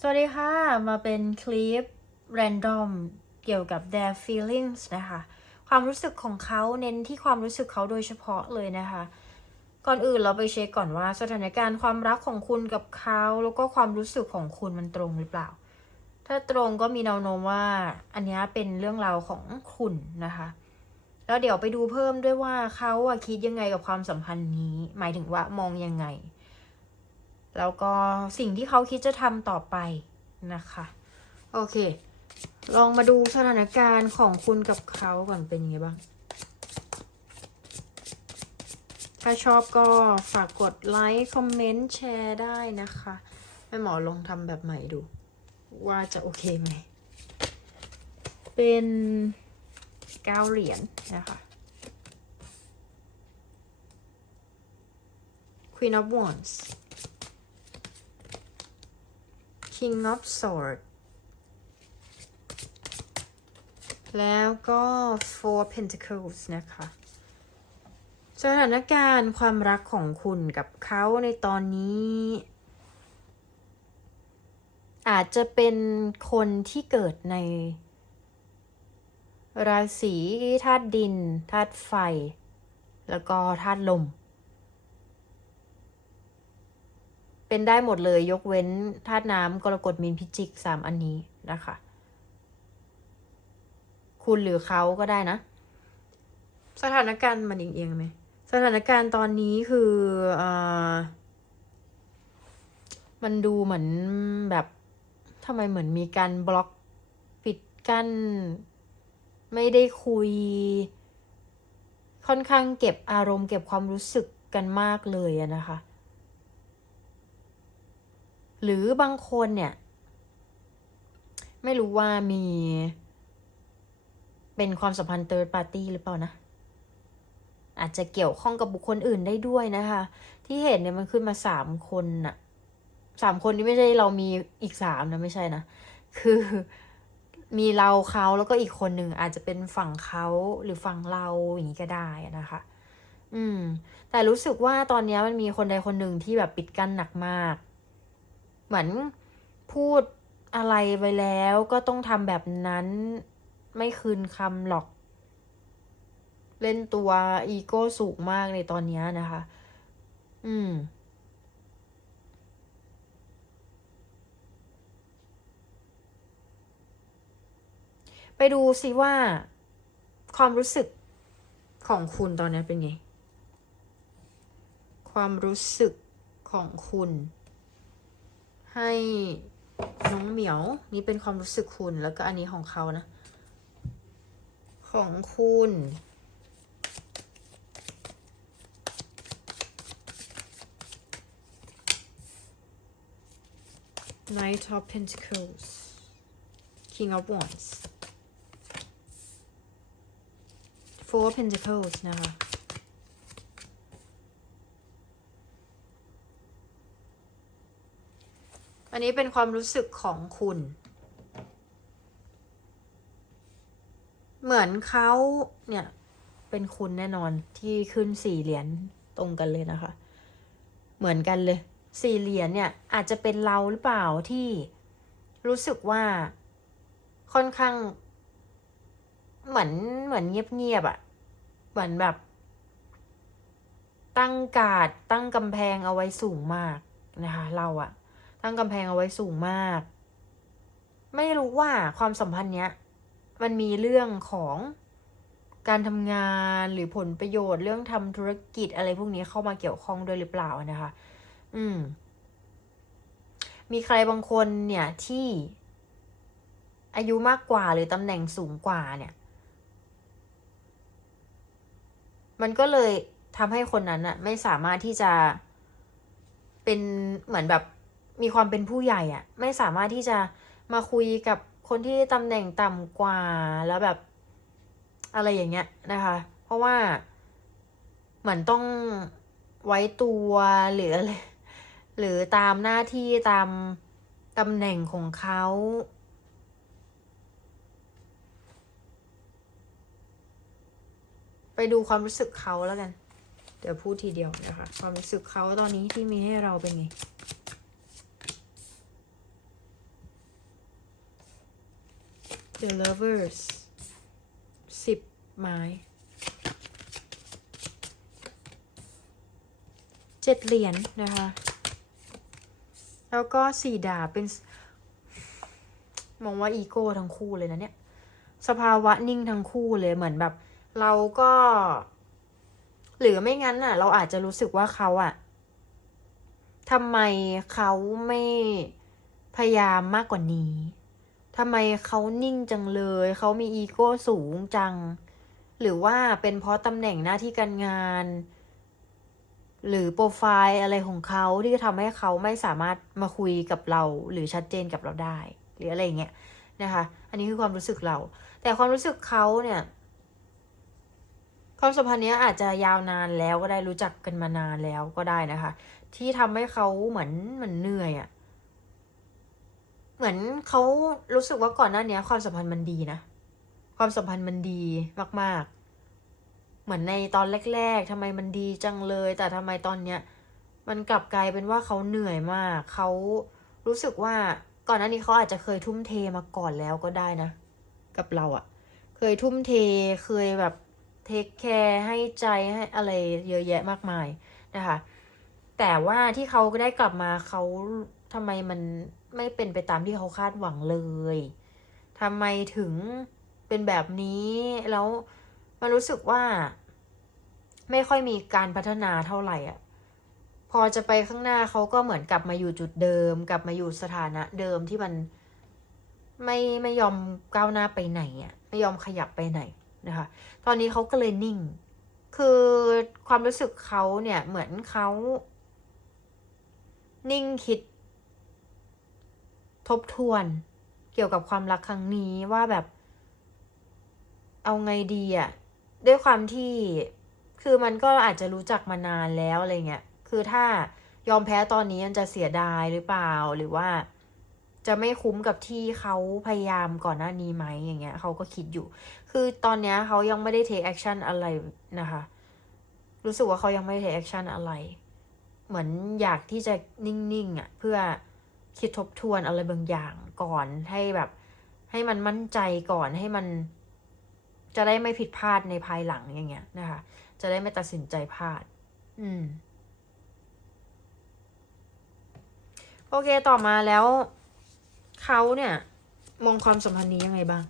สวัสดีค่ะ มาเป็นคลิป random เกี่ยวกับ their feelings นะคะ ความรู้สึกของเขาเน้นที่ความรู้สึกเขาโดยเฉพาะเลยนะคะ ก่อนอื่นเราไปเช็คก่อนว่าสถานการณ์ความรักของคุณกับเขา แล้วก็ความรู้สึกของคุณมันตรงหรือเปล่า ถ้าตรงก็มีแนวโน้มว่าอันนี้เป็นเรื่องราวของคุณนะคะ แล้วเดี๋ยวไปดูเพิ่มด้วยว่าเขาอะคิดยังไงกับความสัมพันธ์นี้ หมายถึงว่ามองยังไง แล้วก็สิ่งที่เขาคิดจะทำต่อไปนะคะ โอเค ลองมาดูสถานการณ์ของคุณกับเขาก่อนเป็นยังไงบ้าง ถ้าชอบก็ฝากกดไลค์ คอมเมนต์ แชร์ได้นะคะแม่หมอลองทำแบบใหม่ดู ว่าจะโอเคไหม เป็นเก้าเหรียญนะคะ Queen of Wands King of Swords แล้วก็ Four Pentacles นะคะสถานการณ์ความรักของคุณกับเขาในตอนนี้ อาจจะเป็นคนที่เกิดใน ราศีธาตุดินธาตุไฟ แล้วก็ธาตุลม เป็นได้หมดเลยยกเว้นธาตุน้ำกรกฎมีนพิจิกสามอันนี้นะคะ คุณหรือเขาก็ได้นะ สถานการณ์มันเอียงๆไหมสถานการณ์ตอนนี้คืออมันดูเหมือนแบบทำไมเหมือนมีการบล็อกปิดกั้น ไม่ได้คุย ค่อนข้างเก็บอารมณ์เก็บความรู้สึกกันมากเลยนะคะ หรือบางคนเนี่ย ไม่รู้ว่ามี เป็นความสัมพันธ์ third party หรือเปล่านะ อาจจะเกี่ยวข้องกับบุคคลอื่นได้ด้วยนะคะ ที่เห็นเนี่ยมันขึ้นมาสามคนน่ะสามคนนี้ไม่ใช่เรามีอีกสามนะไม่ใช่นะ คือมีเราเขาแล้วก็อีกคนหนึ่งอาจจะเป็นฝั่งเขาหรือฝั่งเราอย่างนี้ก็ได้นะคะ อืม แต่รู้สึกว่าตอนนี้มันมีคนใดคนหนึ่งที่แบบปิดกั้นหนักมาก เหมือนพูดอะไรไปแล้วก็ต้องทำแบบนั้นไม่คืนคำหรอก เล่นตัวอีโก้สูงมากในตอนนี้นะคะ อืมไปดูสิว่า ความรู้สึกของคุณตอนนี้เป็นไง ความรู้สึกของคุณ ให้น้องเหมียว นี่เป็นความรู้สึกคุณแล้วก็อันนี้ของเขานะ ของคุณ Knight of Pentacles King of Wands Four Pentacles นะคะ อันนี้เป็นความรู้สึกของคุณ เหมือนเขาเนี่ย เป็นคุณแน่นอนที่ขึ้นสี่เหรียญตรงกันเลยนะคะ เหมือนกันเลย สี่เหรียญเนี่ย อาจจะเป็นเราหรือเปล่าที่รู้สึกว่าค่อนข้าง เหมือนเหมือนเงียบๆอะ่ะ เหมือนแบบ ตั้งกาดตั้งกำแพงเอาไว้สูงมากนะคะ เราอะ ตั้งกำแพงเอาไว้สูงมาก ไม่รู้ว่าความสัมพันธ์เนี้ย มันมีเรื่องของการทำงานหรือผลประโยชน์เรื่องทำธุรกิจอะไรพวกนี้เข้ามาเกี่ยวข้องด้วยหรือเปล่านะคะ อืม มีใครบางคนเนี่ยที่อายุมากกว่าหรือตำแหน่งสูงกว่าเนี่ย มันก็เลยทำให้คนนั้นอะไม่สามารถที่จะเป็นเหมือนแบบ มีความเป็นผู้ใหญ่อะไม่สามารถที่จะมาคุยกับคนที่ตำแหน่งต่ำกว่าแล้วแบบอะไรอย่างเงี้ยนะคะ เพราะว่าเหมือนต้องไว้ตัวหรืออะไรหรือตามหน้าที่ตามตำแหน่งของเขาไปดูความรู้สึกเขาแล้วกัน เดี๋ยวพูดทีเดียวนะคะ ความรู้สึกเขาตอนนี้ที่มีให้เราเป็นไง The Lovers สิบไม้เจ็ดเหรียญนะคะ แล้วก็สี่ดาบเป็น มองว่าอีโก้ทั้งคู่เลยนะเนี่ย สภาวะนิ่งทั้งคู่เลยเหมือนแบบ เราก็ หรือไม่งั้นน่ะ เราอาจจะรู้สึกว่าเขาอะทำไมเขาไม่พยายามมากกว่านี้ ทำไมเขานิ่งจังเลย เขามีอีโก้สูงจัง หรือว่าเป็นเพราะตำแหน่งหน้าที่การงาน หรือโปรไฟล์อะไรของเขาที่ทำให้เขาไม่สามารถมาคุยกับเรา หรือชัดเจนกับเราได้ หรืออะไรเงี้ยนะคะ อันนี้คือความรู้สึกเรา แต่ความรู้สึกเขาเนี่ยความสัมพันธ์เนี้ยอาจจะยาวนานแล้วก็ได้รู้จักกันมานานแล้วก็ได้นะคะ ที่ทำให้เขาเหมือนเหมือนเหนื่อยอะ่ะ เหมือนเขารู้สึกว่าก่อนหน้านี้ความสัมพันธ์มันดีนะ ความสัมพันธ์มันดีมาก ๆ เหมือนในตอนแรก ๆทำไมมันดีจังเลย แต่ทำไมตอนเนี้ยมันกลับกลายเป็นว่าเขาเหนื่อยมาก เขารู้สึกว่าก่อนหน้านี้เขาอาจจะเคยทุ่มเทมาก่อนแล้วก็ได้นะ กับเราอะเคยทุ่มเทเคยแบบเทคแคร์ให้ใจให้อะไรเยอะแยะมากมายนะคะ แต่ว่าที่เขาได้กลับมาเขาทำไมมัน ไม่เป็นไปตามที่เขาคาดหวังเลยทำไมถึงเป็นแบบนี้แล้วมันรู้สึกว่า ไม่ค่อยมีการพัฒนาเท่าไหร่อะ พอจะไปข้างหน้าเขาก็เหมือนกลับมาอยู่จุดเดิม กลับมาอยู่สถานะเดิมที่มันไม่ไม่ยอมก้าวหน้าไปไหนอะไม่ยอมขยับไปไหนนะคะ ตอนนี้เขาก็เลยนิ่ง คือความรู้สึกเขาเนี่ยเหมือนเขานิ่งคิด ทบทวนเกี่ยวกับความรักครั้งนี้ว่าแบบ เอาไงดีอะด้วยความที่คือมันก็อาจจะรู้จักมานานแล้วอะไรเงี้ย คือถ้ายอมแพ้ตอนนี้มันจะเสียดายหรือเปล่าหรือว่า จะไม่คุ้มกับที่เขาพยายามก่อนหน้านี้ไหมอย่างเงี้ยเขาก็คิดอยู่ คือตอนเนี้ยเขายังไม่ได้ take action อะไรนะคะ รู้สึกว่าเขายังไม่ได้ take action อะไร เหมือนอยากที่จะนิ่งๆอะ่ะเพื่อ คิดทบทวนอะไรบางอย่างก่อนให้แบบ ให้มันมั่นใจก่อนให้มันจะได้ไม่ผิดพลาดในภายหลังอย่างเงี้ยนะคะ จะได้ไม่ตัดสินใจพลาด อืม โอเคต่อมาแล้วเขาเนี่ย มองความสัมพันธ์นี้ยังไงบ้าง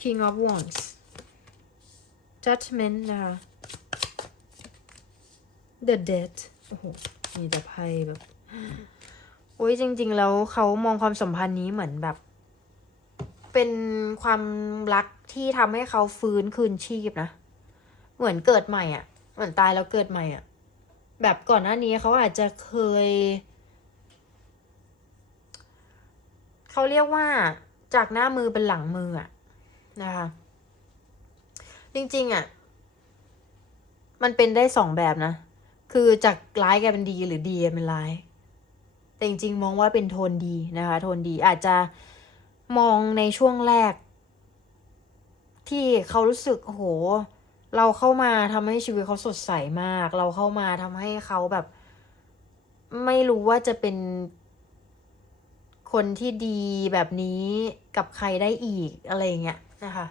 King of Wands Judgment นะคะ The Dead โอ้โหมีแต่ไพ่แบบ โอ้ยจริง ๆ แล้วเขามองความสัมพันธ์นี้เหมือนแบบ เป็นความรักที่ทำให้เขาฟื้นคืนชีพนะ เหมือนเกิดใหม่อะ่ะ เหมือนตายแล้วเกิดใหม่อะ่ะ แบบก่อนหน้านี้เขาอาจจะเคย เขาเรียกว่าจากหน้ามือเป็นหลังมืออะนะคะ จริง ๆอะ่ะ มันเป็นได้สองแบบนะ คือจากร้ายกลายเป็นดีหรือดีกลายเป็นร้าย แต่จริงๆมองว่าเป็นโทนดีนะคะ โทนดีอาจจะมองในช่วงแรก ที่เขารู้สึกโอ้โหเราเข้ามาทำให้ชีวิตเขาสดใสมาก เราเข้ามาทำให้เขาแบบ ไม่รู้ว่าจะเป็นคนที่ดีแบบนี้กับใครได้อีกอะไรเงี้ยนะคะ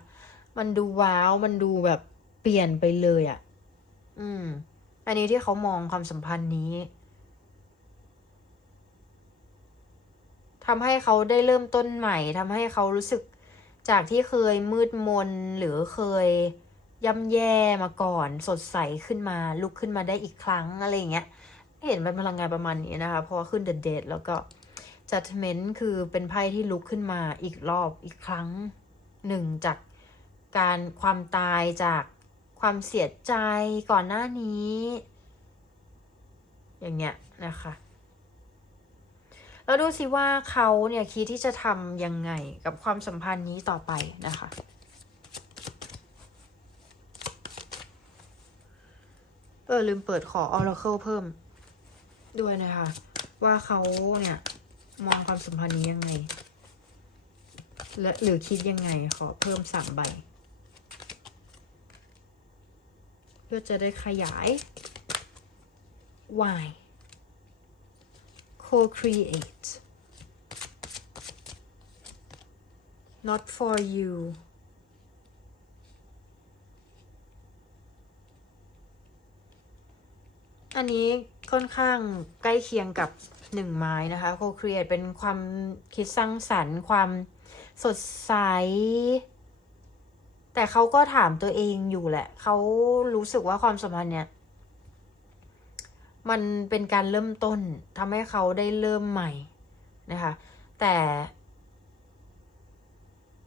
มันดูว้าว มันดูแบบเปลี่ยนไปเลยอะ่ะ อืม อันนี้ที่เขามองความสัมพันธ์นี้ทำให้เขาได้เริ่มต้นใหม่ทำให้เขารู้สึกจากที่เคยมืดมนหรือเคยย่ำแย่มาก่อน สดใสขึ้นมาลุกขึ้นมาได้อีกครั้งอะไรเงี้ยเห็นเป็นพลังงานประมาณนี้นะคะเพราะว่าขึ้นเดอะเดทแล้วก็ judgment คือเป็นไพ่ที่ลุกขึ้นมาอีกรอบอีกครั้งหนึ่งจากการความตายจาก ความเสียใจก่อนหน้านี้ อย่างเงี้ยนะคะแล้วดูสิว่าเขาเนี่ยคิดที่จะทำยังไงกับความสัมพันธ์นี้ต่อไปนะคะ เออลืมเปิดขอ Oracle เพิ่ม ด้วยนะคะ ว่าเขาเนี่ย มองความสัมพันธ์นี้ยังไง และหรือคิดยังไงขอเพิ่มสามใบ เพื่อจะได้ขยาย why co-create not for you อันนี้ค่อนข้างใกล้เคียงกับหนึ่งไม้นะคะ co-create เป็นความคิดสร้างสรรค์ ความสดใส แต่เขาก็ถามตัวเองอยู่แหละ เขารู้สึกว่าความสัมพันธ์เนี่ยมันเป็นการเริ่มต้นทำให้เขาได้เริ่มใหม่นะคะ แต่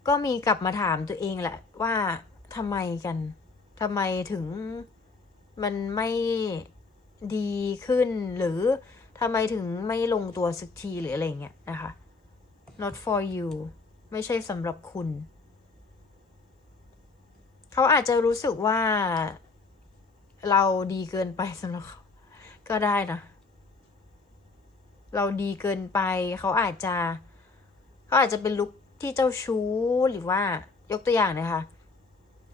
ก็มีกลับมาถามตัวเองแหละ ว่าทำไมกันทำไมถึงมันไม่ดีขึ้นหรือทำไมถึงไม่ลงตัวสักทีหรืออะไรเงี้ยนะคะ not for you ไม่ใช่สำหรับคุณ เขาอาจจะรู้สึกว่าเราดีเกินไปสำหรับเขาก็ได้นะ เราดีเกินไปเขาอาจจะเขาอาจจะเป็นลุกที่เจ้าชู้หรือว่ายกตัวอย่างนะคะ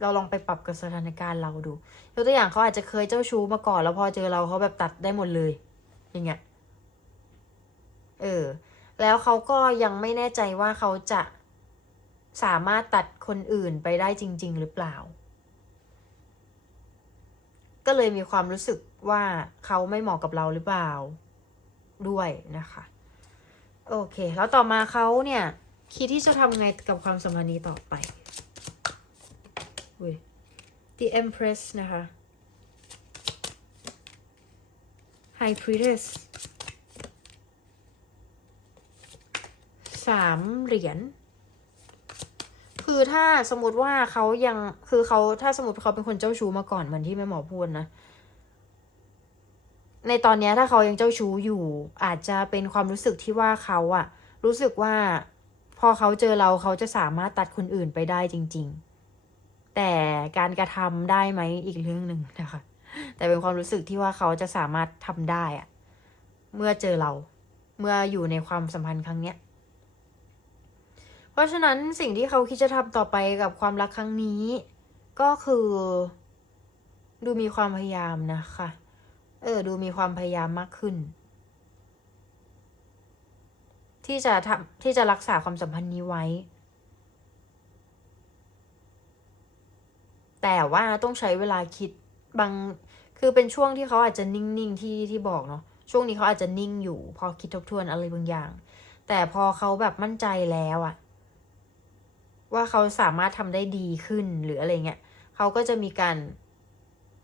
เราลองไปปรับกับสถานการณ์เราดู ยกตัวอย่างเขาอาจจะเคยเจ้าชู้มาก่อน แล้วพอเจอเราเขาแบบตัดได้หมดเลย อย่างเงี้ยเออ แล้วเขาก็ยังไม่แน่ใจว่าเขาจะ สามารถตัดคนอื่นไปได้จริง ๆ หรือเปล่า ก็เลยมีความรู้สึกว่าเขาไม่เหมาะกับเราหรือเปล่าด้วยนะคะ โอเค แล้วต่อมาเขาเนี่ย คิดที่จะทำไงกับความสัมพันธ์นี้ต่อไปอุ้ย The Empress นะคะ High Priestess สามเหรียญ คือถ้าสมมติว่าเขายังคือเขาถ้าสมมติเขาเป็นคนเจ้าชู้มาก่อนเหมือนที่แม่หมอพูดนะ ในตอนนี้ถ้าเขายังเจ้าชู้อยู่ อาจจะเป็นความรู้สึกที่ว่าเขาอะรู้สึกว่า พอเขาเจอเราเขาจะสามารถตัดคนอื่นไปได้จริง ๆ แต่การกระทำได้ไหมอีกเรื่องหนึ่งนะคะ แต่เป็นความรู้สึกที่ว่าเขาจะสามารถทำได้อะเมื่อเจอเราเมื่ออยู่ในความสัมพันธ์ครั้งเนี้ย เพราะฉะนั้นสิ่งที่เขาคิดจะทำต่อไปกับความรักครั้งนี้ ก็คือ ดูมีความพยายามนะคะ เออ ดูมีความพยายามมากขึ้น ที่จะทำที่จะรักษาความสัมพันธ์นี้ไว้ แต่ว่าต้องใช้เวลาคิดบางคือเป็นช่วงที่เขาอาจจะนิ่งๆที่ที่บอกเนาะช่วงนี้เขาอาจจะนิ่งอยู่ พอคิดทบทวนอะไรบางอย่าง แต่พอเขาแบบมั่นใจแล้วอะ ว่าเขาสามารถทำได้ดีขึ้นหรืออะไรเงี้ยเขาก็จะมีการ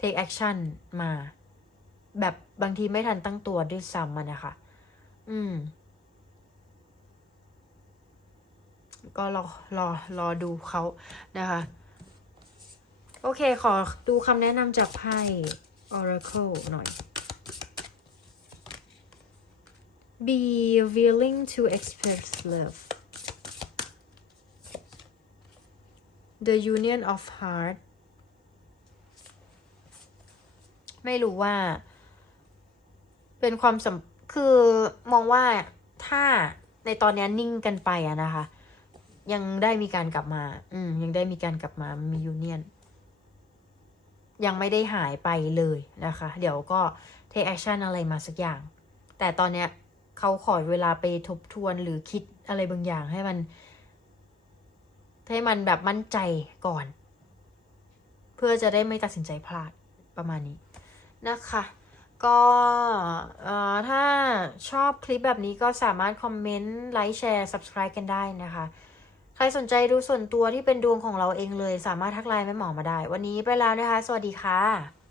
take action มา แบบบางทีไม่ทันตั้งตัวด้วยซ้ำมันนะคะ อืม ก็รอรอรอดูเขานะคะ โอเค ขอดูคำแนะนำจากไพ่ Oracle หน่อย Be willing to express love The Union of Heart ไม่รู้ว่า เป็นความสำคือมองว่าถ้าในตอนนี้นิ่งกันไปอะนะคะ ยังได้มีการกลับมา อืม ยังได้มีการกลับมามียูเนียน ยังไม่ได้หายไปเลยนะคะ เดี๋ยวก็ take action อะไรมาสักอย่าง แต่ตอนเนี้ยเขาขอเวลาไปทบทวนหรือคิดอะไรบางอย่างให้มัน ให้มันแบบมั่นใจก่อน เพื่อจะได้ไม่ตัดสินใจพลาดประมาณนี้นะคะ ก็ถ้าชอบคลิปแบบนี้ก็สามารถคอมเมนต์ ไลค์ แชร์ subscribe กันได้นะคะ ใครสนใจดูส่วนตัวที่เป็นดวงของเราเองเลย สามารถทักไลน์แม่หมอมาได้ วันนี้ไปแล้วนะคะ สวัสดีค่ะ